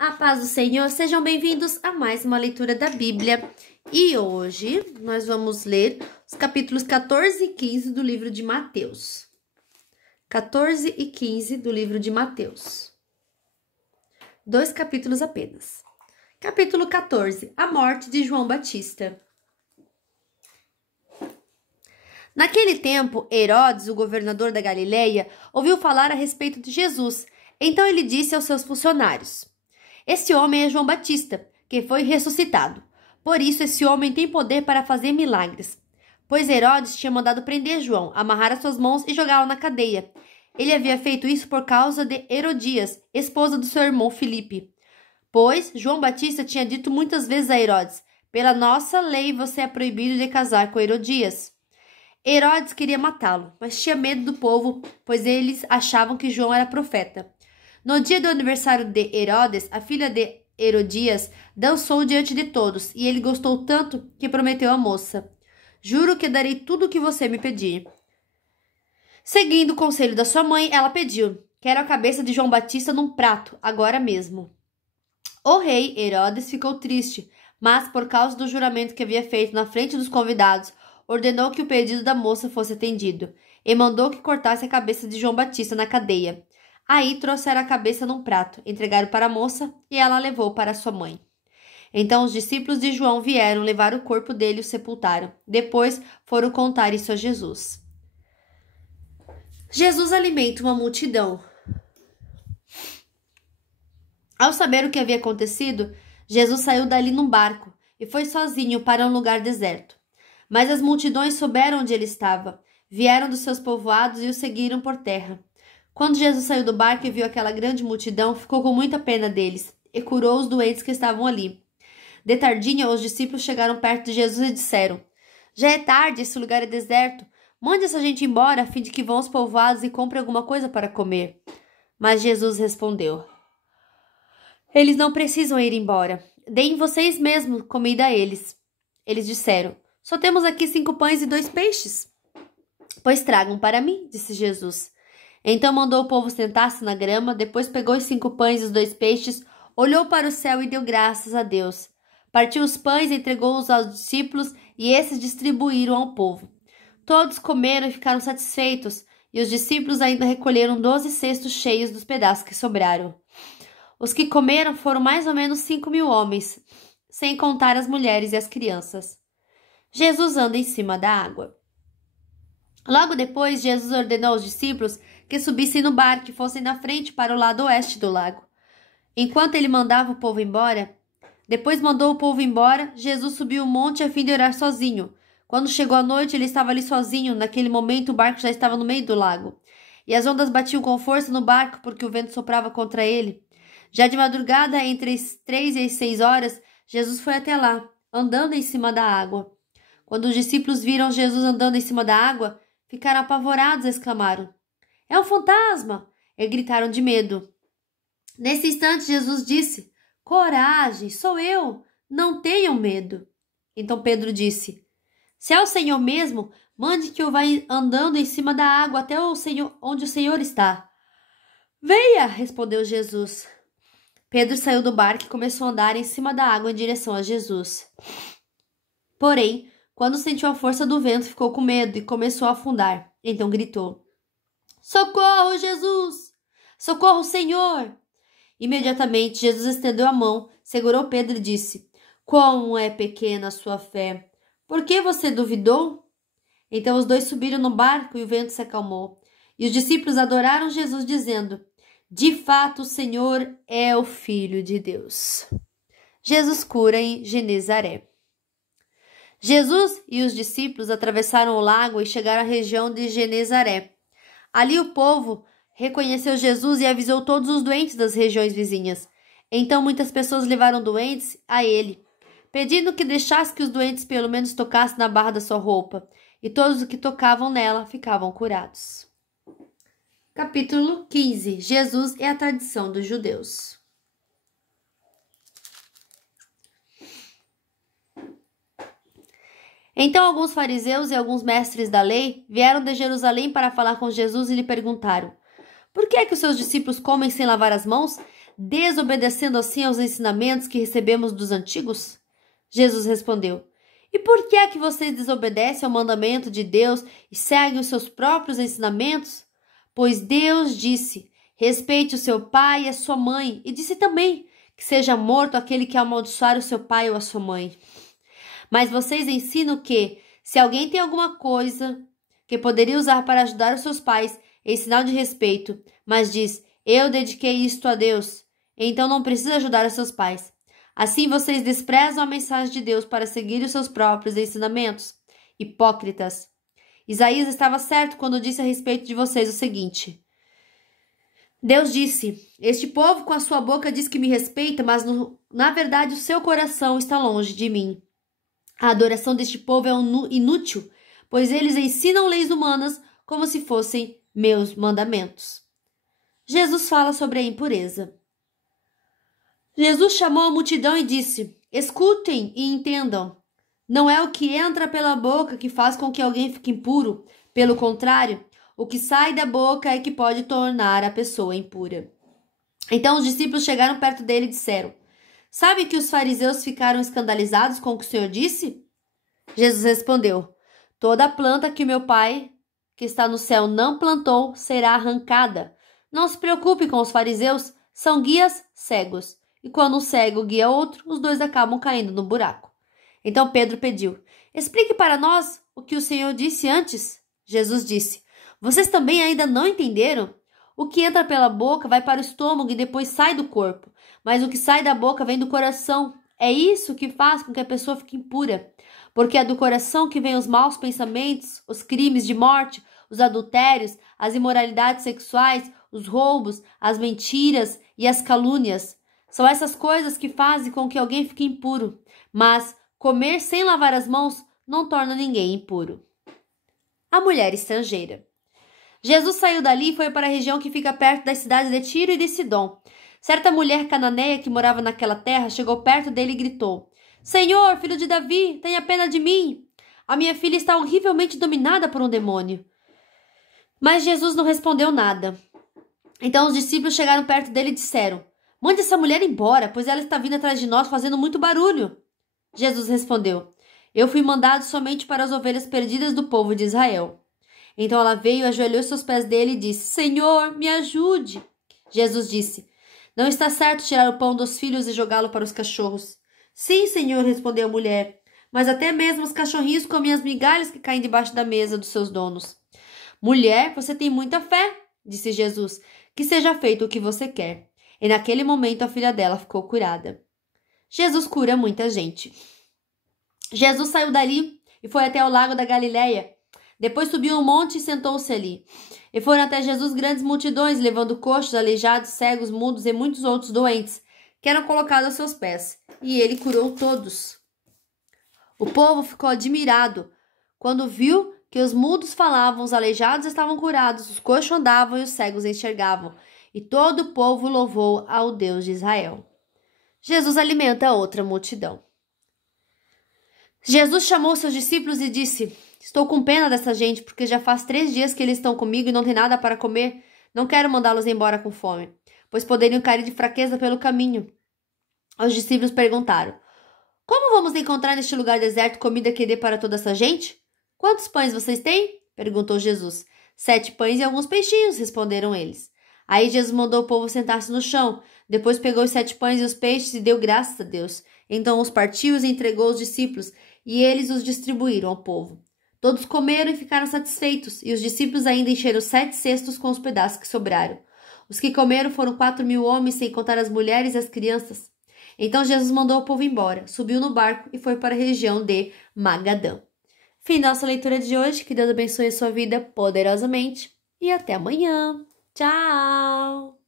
A paz do Senhor, sejam bem-vindos a mais uma leitura da Bíblia. E hoje nós vamos ler os capítulos 14 e 15 do livro de Mateus. 14 e 15 do livro de Mateus. 2 capítulos apenas. Capítulo 14, a morte de João Batista. Naquele tempo, Herodes, o governador da Galileia, ouviu falar a respeito de Jesus. Então ele disse aos seus funcionários: "Esse homem é João Batista, que foi ressuscitado. Por isso esse homem tem poder para fazer milagres." Pois Herodes tinha mandado prender João, amarrar as suas mãos e jogá-lo na cadeia. Ele havia feito isso por causa de Herodias, esposa do seu irmão Filipe. Pois João Batista tinha dito muitas vezes a Herodes: "Pela nossa lei você é proibido de casar com Herodias." Herodes queria matá-lo, mas tinha medo do povo, pois eles achavam que João era profeta. No dia do aniversário de Herodes, a filha de Herodias dançou diante de todos, e ele gostou tanto que prometeu à moça: "Juro que darei tudo o que você me pedir." Seguindo o conselho da sua mãe, ela pediu: "Quero a cabeça de João Batista num prato, agora mesmo." O rei Herodes ficou triste, mas por causa do juramento que havia feito na frente dos convidados, ordenou que o pedido da moça fosse atendido, e mandou que cortasse a cabeça de João Batista na cadeia. Aí trouxeram a cabeça num prato, entregaram para a moça e ela a levou para sua mãe. Então os discípulos de João vieram levar o corpo dele e o sepultaram. Depois foram contar isso a Jesus. Jesus alimenta uma multidão. Ao saber o que havia acontecido, Jesus saiu dali num barco e foi sozinho para um lugar deserto. Mas as multidões souberam onde ele estava, vieram dos seus povoados e o seguiram por terra. Quando Jesus saiu do barco e viu aquela grande multidão, ficou com muita pena deles e curou os doentes que estavam ali. De tardinha, os discípulos chegaram perto de Jesus e disseram: "Já é tarde, esse lugar é deserto. Mande essa gente embora, a fim de que vão aos povoados e comprem alguma coisa para comer." Mas Jesus respondeu: "Eles não precisam ir embora. Deem vocês mesmos comida a eles." Eles disseram: "Só temos aqui 5 pães e 2 peixes." "Pois tragam para mim", disse Jesus. Então mandou o povo sentar-se na grama, depois pegou os 5 pães e os 2 peixes, olhou para o céu e deu graças a Deus. Partiu os pães e entregou-os aos discípulos, e esses distribuíram ao povo. Todos comeram e ficaram satisfeitos, e os discípulos ainda recolheram 12 cestos cheios dos pedaços que sobraram. Os que comeram foram mais ou menos 5.000 homens, sem contar as mulheres e as crianças. Jesus anda em cima da água. Logo depois, Jesus ordenou aos discípulos que subissem no barco e fossem na frente para o lado oeste do lago. Enquanto ele mandava o povo embora, Jesus subiu o monte a fim de orar sozinho. Quando chegou a noite, ele estava ali sozinho. Naquele momento, o barco já estava no meio do lago, e as ondas batiam com força no barco porque o vento soprava contra ele. Já de madrugada, entre as 3 e as 6 horas, Jesus foi até lá, andando em cima da água. Quando os discípulos viram Jesus andando em cima da água, ficaram apavorados e exclamaram: "É um fantasma!" E gritaram de medo. Nesse instante, Jesus disse: "Coragem, sou eu, não tenham medo." Então Pedro disse: "Se é o Senhor mesmo, mande que eu vá andando em cima da água até onde o Senhor está." "Venha!" respondeu Jesus. Pedro saiu do barco e começou a andar em cima da água em direção a Jesus. Porém, quando sentiu a força do vento, ficou com medo e começou a afundar. Então gritou: "Socorro, Jesus! Socorro, Senhor!" Imediatamente, Jesus estendeu a mão, segurou Pedro e disse: "Como é pequena a sua fé! Por que você duvidou?" Então os dois subiram no barco e o vento se acalmou. E os discípulos adoraram Jesus, dizendo: "De fato, o Senhor é o Filho de Deus." Jesus cura em Genezaré. Jesus e os discípulos atravessaram o lago e chegaram à região de Genezaré. Ali o povo reconheceu Jesus e avisou todos os doentes das regiões vizinhas. Então muitas pessoas levaram doentes a ele, pedindo que deixasse que os doentes pelo menos tocassem na barra da sua roupa, e todos os que tocavam nela ficavam curados. Capítulo 15. Jesus e a tradição dos judeus. Então alguns fariseus e alguns mestres da lei vieram de Jerusalém para falar com Jesus e lhe perguntaram: "Por que é que os seus discípulos comem sem lavar as mãos?" desobedecendo assim aos ensinamentos que recebemos dos antigos? Jesus respondeu: E por que é que vocês desobedecem ao mandamento de Deus e seguem os seus próprios ensinamentos? Pois Deus disse: respeite o seu pai e a sua mãe, e disse também que seja morto aquele que amaldiçoar o seu pai ou a sua mãe. Mas vocês ensinam que, se alguém tem alguma coisa que poderia usar para ajudar os seus pais em sinal de respeito, mas diz: eu dediquei isto a Deus, então não precisa ajudar os seus pais. Assim vocês desprezam a mensagem de Deus para seguir os seus próprios ensinamentos. Hipócritas! Isaías estava certo quando disse a respeito de vocês o seguinte: Deus disse: este povo com a sua boca diz que me respeita, mas na verdade o seu coração está longe de mim. A adoração deste povo é inútil, pois eles ensinam leis humanas como se fossem meus mandamentos. Jesus fala sobre a impureza. Jesus chamou a multidão e disse: escutem e entendam. Não é o que entra pela boca que faz com que alguém fique impuro. Pelo contrário, o que sai da boca é que pode tornar a pessoa impura. Então os discípulos chegaram perto dele e disseram: sabe que os fariseus ficaram escandalizados com o que o Senhor disse? Jesus respondeu: toda planta que meu Pai, que está no céu, não plantou, será arrancada. Não se preocupe com os fariseus, são guias cegos. E quando um cego guia outro, os dois acabam caindo no buraco. Então Pedro pediu: explique para nós o que o Senhor disse antes. Jesus disse: vocês também ainda não entenderam? O que entra pela boca vai para o estômago e depois sai do corpo. Mas o que sai da boca vem do coração. É isso que faz com que a pessoa fique impura. Porque é do coração que vêm os maus pensamentos, os crimes de morte, os adultérios, as imoralidades sexuais, os roubos, as mentiras e as calúnias. São essas coisas que fazem com que alguém fique impuro. Mas comer sem lavar as mãos não torna ninguém impuro. A mulher estrangeira. Jesus saiu dali e foi para a região que fica perto das cidades de Tiro e de Sidom. Certa mulher cananeia que morava naquela terra chegou perto dele e gritou: Senhor, filho de Davi, tenha pena de mim. A minha filha está horrivelmente dominada por um demônio. Mas Jesus não respondeu nada. Então os discípulos chegaram perto dele e disseram: mande essa mulher embora, pois ela está vindo atrás de nós fazendo muito barulho. Jesus respondeu: eu fui mandado somente para as ovelhas perdidas do povo de Israel. Então ela veio, ajoelhou-se aos pés dele e disse: Senhor, me ajude. Jesus disse: não está certo tirar o pão dos filhos e jogá-lo para os cachorros. Sim, Senhor, respondeu a mulher, mas até mesmo os cachorrinhos comem as migalhas que caem debaixo da mesa dos seus donos. Mulher, você tem muita fé, disse Jesus, que seja feito o que você quer. E naquele momento a filha dela ficou curada. Jesus cura muita gente. Jesus saiu dali e foi até o lago da Galileia. Depois subiu um monte e sentou-se ali. E foram até Jesus grandes multidões, levando coxos, aleijados, cegos, mudos e muitos outros doentes, que eram colocados aos seus pés. E ele curou todos. O povo ficou admirado quando viu que os mudos falavam, os aleijados estavam curados, os coxos andavam e os cegos enxergavam. E todo o povo louvou ao Deus de Israel. Jesus alimenta outra multidão. Jesus chamou seus discípulos e disse: estou com pena dessa gente, porque já faz 3 dias que eles estão comigo e não tem nada para comer. Não quero mandá-los embora com fome, pois poderiam cair de fraqueza pelo caminho. Os discípulos perguntaram: como vamos encontrar neste lugar deserto comida que dê para toda essa gente? Quantos pães vocês têm? Perguntou Jesus. 7 pães e alguns peixinhos, responderam eles. Aí Jesus mandou o povo sentar-se no chão. Depois pegou os 7 pães e os peixes e deu graças a Deus. Então os partiu e entregou aos discípulos, e eles os distribuíram ao povo. Todos comeram e ficaram satisfeitos, e os discípulos ainda encheram 7 cestos com os pedaços que sobraram. Os que comeram foram 4.000 homens, sem contar as mulheres e as crianças. Então Jesus mandou o povo embora, subiu no barco e foi para a região de Magadã. Fim da nossa leitura de hoje. Que Deus abençoe a sua vida poderosamente. E até amanhã. Tchau!